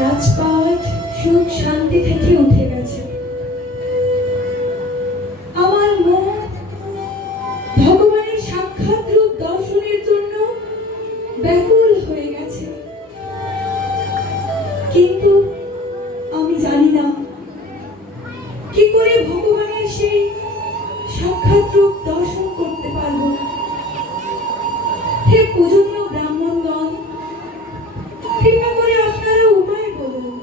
রাজপাট সুখ শান্তি থেকে উঠে গেছে। আমার মন ভগবানের সাক্ষাৎ রূপ দর্শনের জন্য ব্যাকুল হয়ে গেছে, কিন্তু আমি জানি না কি করে ভগবানের সেই সাক্ষাৎ রূপ দর্শন করতে পারবো। হে পূজনীয় ব্রাহ্মণগণ, কৃপা করে আপনারা উপায় বলুন।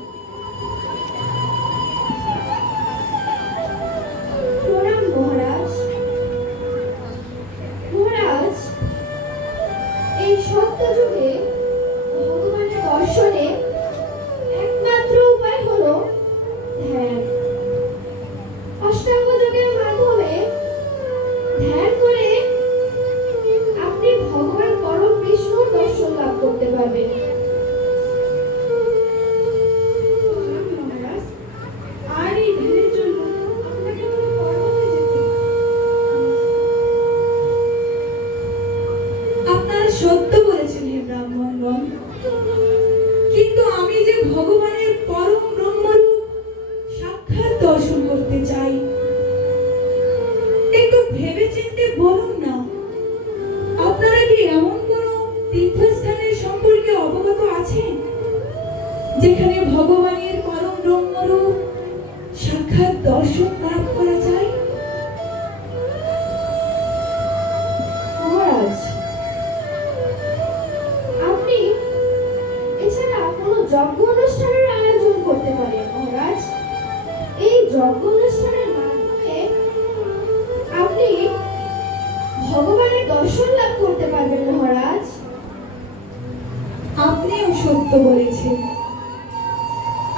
প্রণাম মহারাজ। মহারাজ, এই সত্য যুগে ভগবানের দর্শনে একমাত্র উপায় হলো ধ্যান। অষ্টাঙ্গ যোগের মাধ্যমে ধ্যান করে আপনি ভগবান পরম বিষ্ণুর দর্শন লাভ করতে পারবেন। মহারাজ, আর এই ধ্যানের জন্য আপনাকে কোনো পর্বতে যেতে হবে। আপনারা সত্য বলেছেন হে ব্রাহ্মণগণ, কিন্তু আমি যে ভগবানের পরম ব্রহ্মরূপ সাক্ষাৎ দর্শন করতে চাই, একটু ভেবে চিন্তে বলুন না। আপনারা কি এমন কোনো তীর্থস্থানের সম্পর্কে অবগত আছেন যেখানে ভগবানের পরম ব্রহ্মরূপ সাক্ষাৎ দর্শন লাভ করা যায়? মহারাজ, আপনি এছাড়া কোনো যজ্ঞ অনুষ্ঠানের আয়োজন করতে পারেন। মহারাজ, এই যজ্ঞ অনুষ্ঠানের মাধ্যমে আপনি ভগবানের দর্শন লাভ করতে পারবেন। মহারাজ, আপনিও সত্য বলেছেন।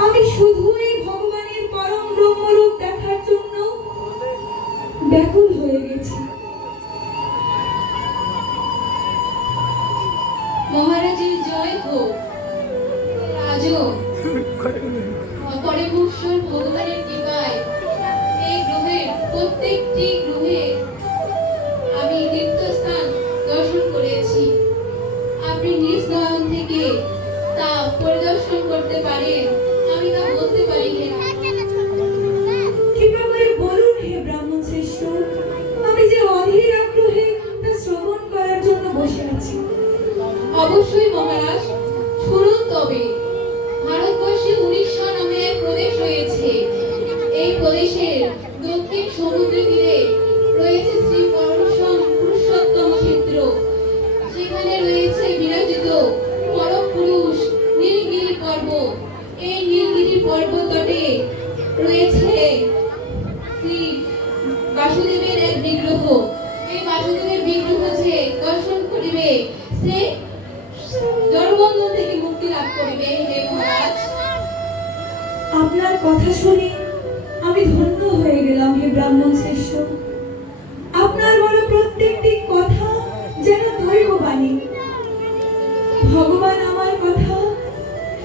আমি শুধুই ভগবানের পরম ব্রহ্মরূপ দেখার জন্য ব্যাকুল হয়ে গেছি। মহারাজের জয় হোক। রাজও পরমেশ্বর ভগবানের কৃপায় এই গ্রহের প্রত্যেকটি গ্রহে আমি তীর্থস্থান দর্শন করেছি। আপনি নিজ নয়ন থেকে তা পরিদর্শন করতে পারেন, আমি তা বলতে পারি না। কৃপা করে বলুন হে ব্রাহ্মণ শ্রেষ্ঠ, আমি যে অধীর আগ্রহে তা শ্রবণ করার জন্য বসে আছি। অবশ্যই মহারাজ, শুনুন তবে। ভারতবর্ষে উড়িষ্যা নামে এক প্রদেশ রয়েছে। এই প্রদেশের দক্ষিণ সমুদ্র তীরে রয়েছে শ্রী পরম পুরুষোত্তম ক্ষেত্র। সেখানে রয়েছে বিরাজিত পরম পুরুষ নীলগিরি পর্বত। এই নীলগিরি পর্বত তটে রয়েছে শ্রী বাসুদেবের এক বিগ্রহ। এই বাসুদেবের বিগ্রহ যে দর্শন করিবে সে জড়বন্ধন থেকে মুক্তি লাভ করিবে। হে মহারাজ, আপনার কথা শুনে আমি ধন্য হয়ে গেলাম হে ব্রাহ্মণ শ্রেষ্ঠ। আপনার বলা প্রত্যেকটি কথা যেন দৈববাণী। ভগবান আমার কথা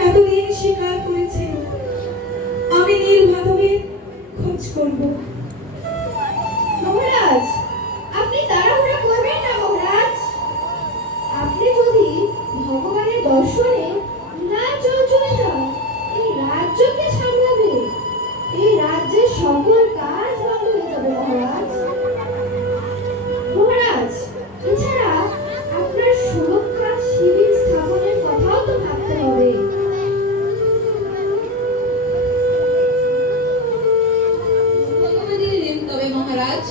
এতদিন স্বীকার করেছেন। আমি নীলমাধবের খোঁজ করব। মহারাজ, আপনি তাড়াহুড়া করবেন না। মহারাজ, আপনি যদি ভগবানের দর্শনে না চলে যান, এই রাজ্যকে সামলাবে, এই রাজ্যের সকল কাজ বন্ধ হয়ে যাবে। মহারাজ, মহারাজ, এছাড়া আপনার সুরক্ষা শিবির স্থাপনের কথাও তো ভাবতে হবে। ভগবানের দিন তবে মহারাজ।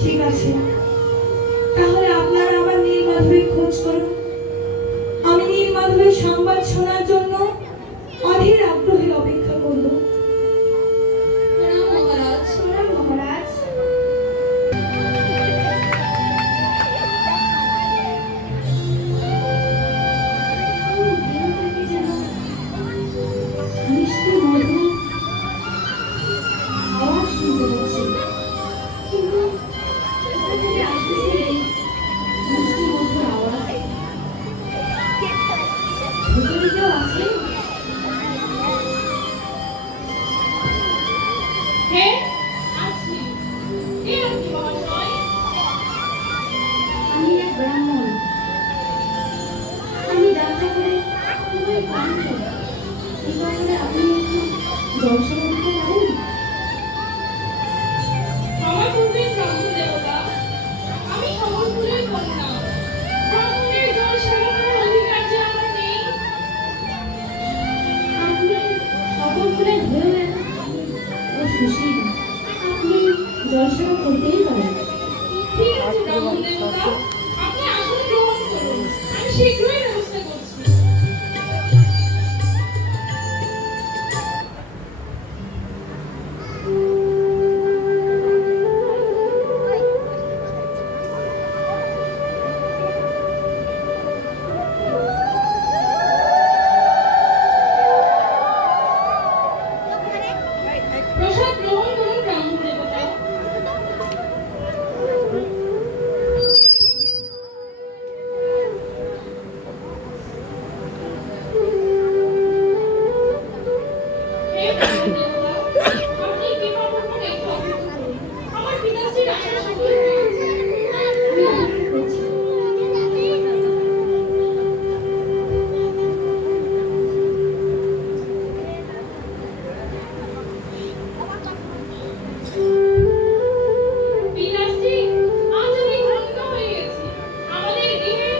ঠিক আছে, তাহলে আপনারা আমার নীলমাধবের খোঁজ করুন। আমি নীলমাধবের সংবাদ শোনার জন্য অধীর আগ্রহে অপেক্ষা করব। প্রণাম মহারাজ। প্রণাম মহারাজ। মিষ্টি মধুর আওয়াজ শুনতে পাচ্ছি, কিন্তু কোথা থেকে আসতেছে এই মিষ্টি মধুর আওয়াজ? ভেতরে কেউ আছে? হ্যাঁ, আছি। কে আপনি মহাশয়? আমি এক ব্রাহ্মণ। আমি যাত্রা করে খুবই জলসেবা দিতে পারেন? আমার পূর্বের ব্রাহ্মণ দেবতা, আমি শহরপুরের কন্যা। ব্রাহ্মণের জল সেবা করার অধিকার যে আমার নেই। আপনি সকলপুরের হয়ে ও সুশীল, আপনি জলসেবা করতেই পারেন। ঠিক আছে ব্রাহ্মণ দেবতা, আপনি আসন গ্রহণ করুন, আমি শীঘ্রই ব্যবস্থা করছি। প্রসাদ গ্রহণ করুন ব্রাহ্মণ দেবতা। হে ব্রাহ্মণ দেবতা, আপনি কৃপাপূর্বক একটু অপেক্ষা করুন। আমার পিতাশ্রীর আসন সফল হয়েছে। আমি অপেক্ষা করছি। পিতাশ্রী, আজ আমি ধন্য হয়ে গেছি। আমাদের গৃহে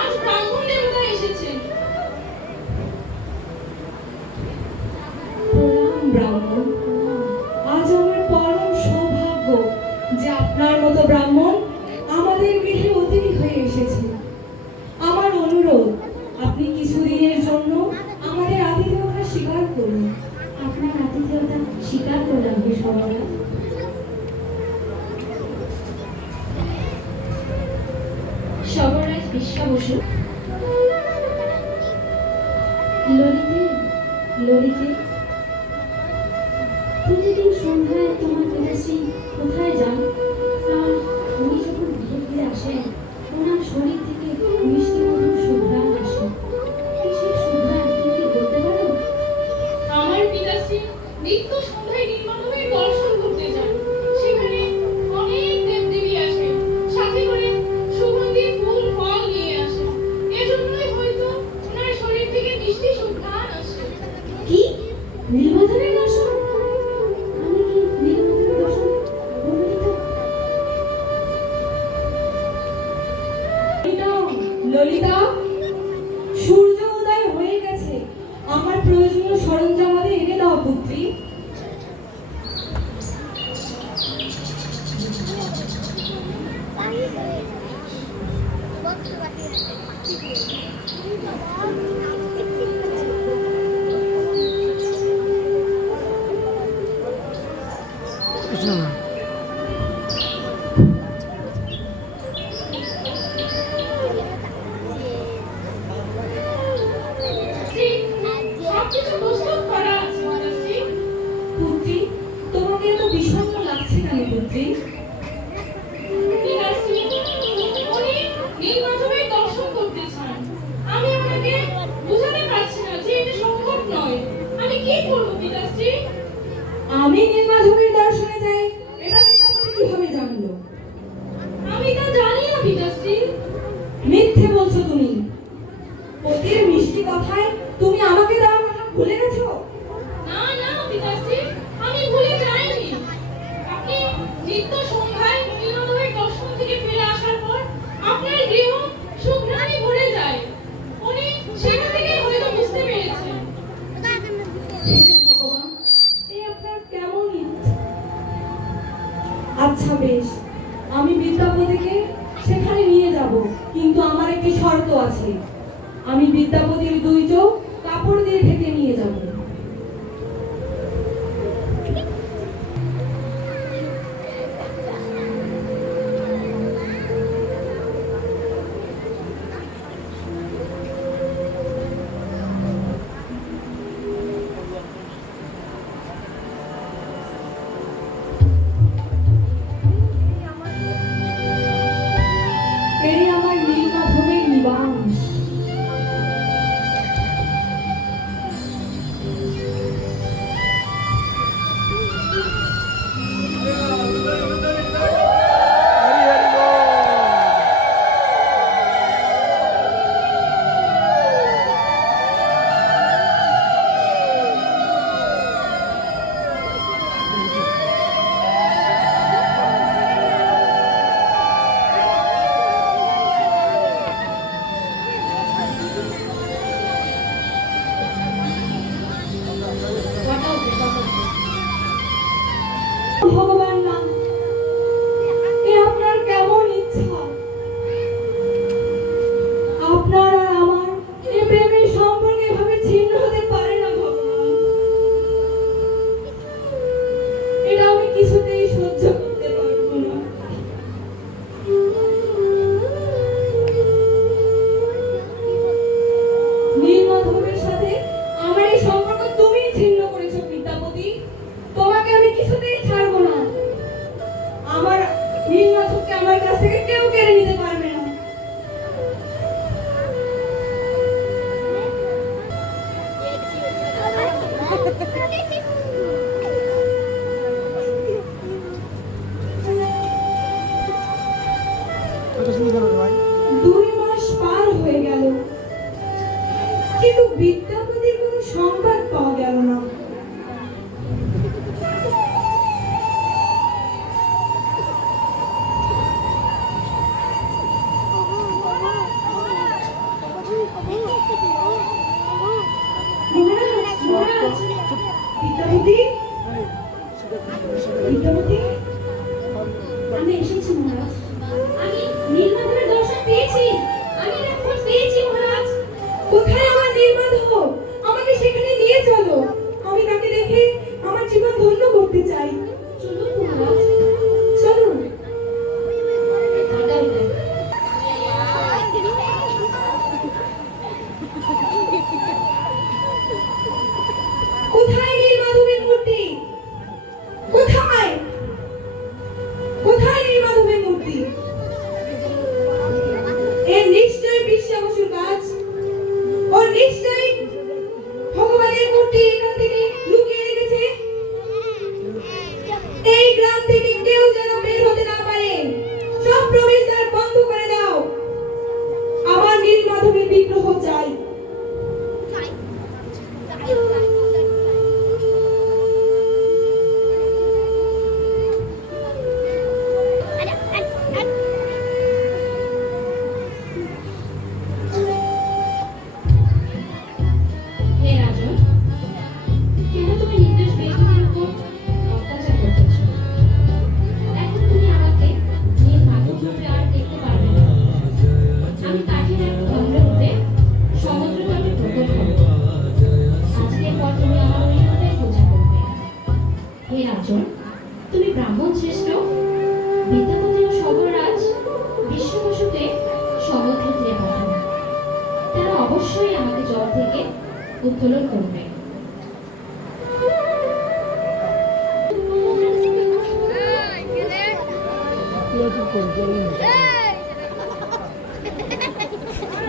আজ ব্রাহ্মণ দেবতা এসেছেন। প্রণাম ব্রাহ্মণ। আজ আমার পরম সৌভাগ্য যে আপনার মতো ব্রাহ্মণ আমাদের গৃহে অতিথি হয়ে এসেছে। আমার অনুরোধ, আপনি কিছুদিনের জন্য আমাদের আতিথেয়তা স্বীকার করুন। আপনার আতিথেয়তা স্বীকার করলাম হে সর্বরাজ। সর্বরাজ বিশ্বা বসু। ললিতে, ললিতে, প্রতিদিন সন্ধ্যায় তোমার পিতাশ্রী কোথায় যান? আর উনি যখন গৃহে ফিরে আসেন, ওনার শরীর থেকে মিষ্টি মধুর সুঘ্রাণ আসে। কিসের সুঘ্রাণ তুমি কি বলতে পারো? আমার পিতাশ্রী নিত্য সন্ধ্যায় নীলমাধবের দর্শন করতে যান। সেখানে অনেক দেবদেবী আসেন, সাথে করে সুগন্ধি ফুল ফল নিয়ে আসেন। এজন্যই হয়তো ওনার শরীর থেকে মিষ্টি সুঘ্রাণ আসে। কি? নীলমাধবের দর্শন? আমি কি নীলমাধবের দর্শন কোনোদিনও? এটা সংবাদ পাওয়া গেল না। মহারাজ, মহারাজ, বিদ্যাপতি, বিদ্যাপতি, আমি এসেছি মহারাজ। আমি নীলমাধবের দর্শন পেয়েছি। আমি না খোঁজ পেয়েছি মহারাজ। কোথায় আমার নীলমাধব? আমাকে সেখানে নিয়ে চলো। আমি তাকে দেখে আমার জীবন ধন্য করতে চাই। চলুন মহারাজ। চলুন। কোথায় নীলমাধবের মূর্তি? কোথায়? কোথায় নীলমাধবের মূর্তি? এ নিশ্চয় বিশ্বাবসুর কাজ। ও নিশ্চয় ভগবানের মূর্তি এখান থেকে লুকিয়ে রেখেছে। এই গ্রাম থেকে কেউ যেন বের হতে না পারে। সব প্রবেশদ্বার বন্ধ করে দাও। আমার নীলমাধবের বিগ্রহ চাই। হে রাজন, কেন তুমি নির্দোষ ব্যক্তিদের উপর অত্যাচার করতেছ? এখন তুমি আমাকে নীলমাধব রূপে আর দেখতে পারবে না। আমি কাঠের এক দণ্ড রূপে সমুদ্র তটে প্রকট হব। আজকের পর তুমি আমার ওই রূপে পূজা করবে। হে রাজন, তুমি ব্রাহ্মণ শ্রেষ্ঠ বিদ্যাপতি ও সবররাজ বিশ্ববসুকে সমুদ্রে দিয়ে পাঠান। তারা অবশ্যই আমাকে জল থেকে উত্তোলন করবে।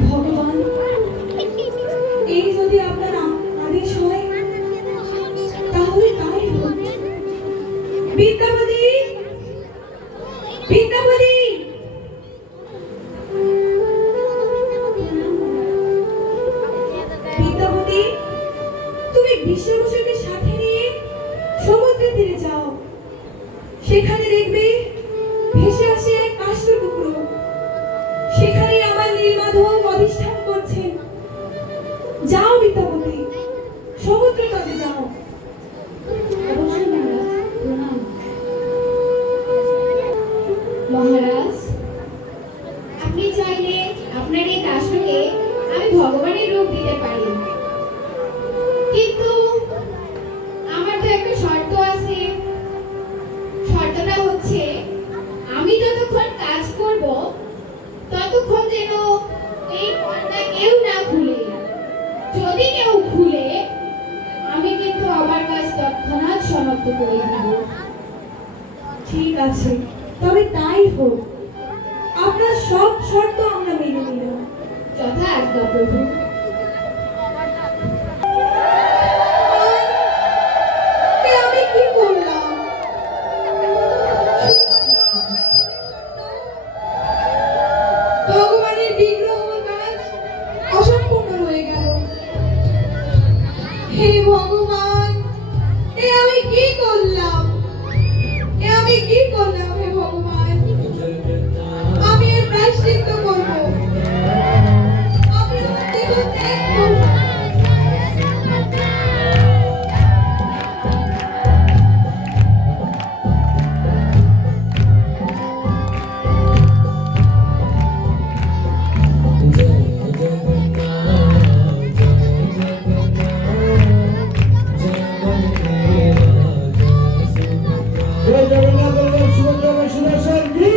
ভগবান, এই যদি আপনার আদেশ হয় তাহলে তাই হোক। বিদ্যাপতি, বিদ্যাপতি, বিদ্যাপতি, তুমি বিশ্বাবসুকে সাথে নিয়ে সমুদ্রের তীরে যাও। সেখানে দেখবে ভেসে আসে এক কাষ্ঠটুকরো। সেখানে আমার নীলমাধব অধিষ্ঠান করছেন। যাও বিদ্যাপতি, সমুদ্র তটে যাও। অবশ্যই মহারাজ, প্রণাম। মহারাজ, আপনি চাইলে আপনার এই কাষ্ঠকে আমি ভগবানের রূপ দিতে পারি, কিন্তু আমার তো একটা শর্ত আছে। শর্তটা হচ্ছে আমি যতক্ষণ কাজ করব ততক্ষণ যেন এই পর্দা কেউ না খুলে। যদি কেউ খুলে আমি কিন্তু আমার কাজ তৎক্ষণাৎ সমাপ্ত করে দিব। ঠিক আছে, তবে তাই হোক। আপনার সব শর্ত আমরা মেনে নিলাম। যথা আজ্ঞা প্রভু। এ আমি কি করলাম? ভগবানের বিগ্রহ কাজ অসম্পূর্ণ রয়ে গেল। হে ভগবান, এ আমি কি করলাম? এ আমি কি করলাম? হে ভগবান, আমি এর প্রায়শ্চিত্ত করব। আমি আমার দেহ ত্যাগ করব। জয় জগন্নাথ বলরাম সুভদ্রা এবং সুদর্শন কি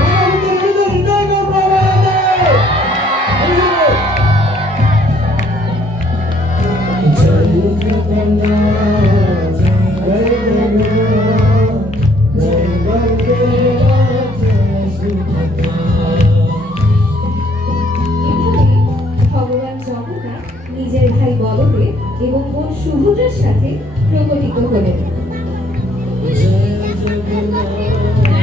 ভগবতের হৃদয় হৃদয় গৌরবানন্দে। জয় জগন্নাথ, জয় জগন্নাথ, জয় জগন্নাথ, জয় সুভদ্রা। এভাবে ভগবান জগন্নাথ নিজের ভাই বলদেব এবং বোন সুভদ্রার সাথে প্রকটিত হলেন। জয় জগন্নাথ।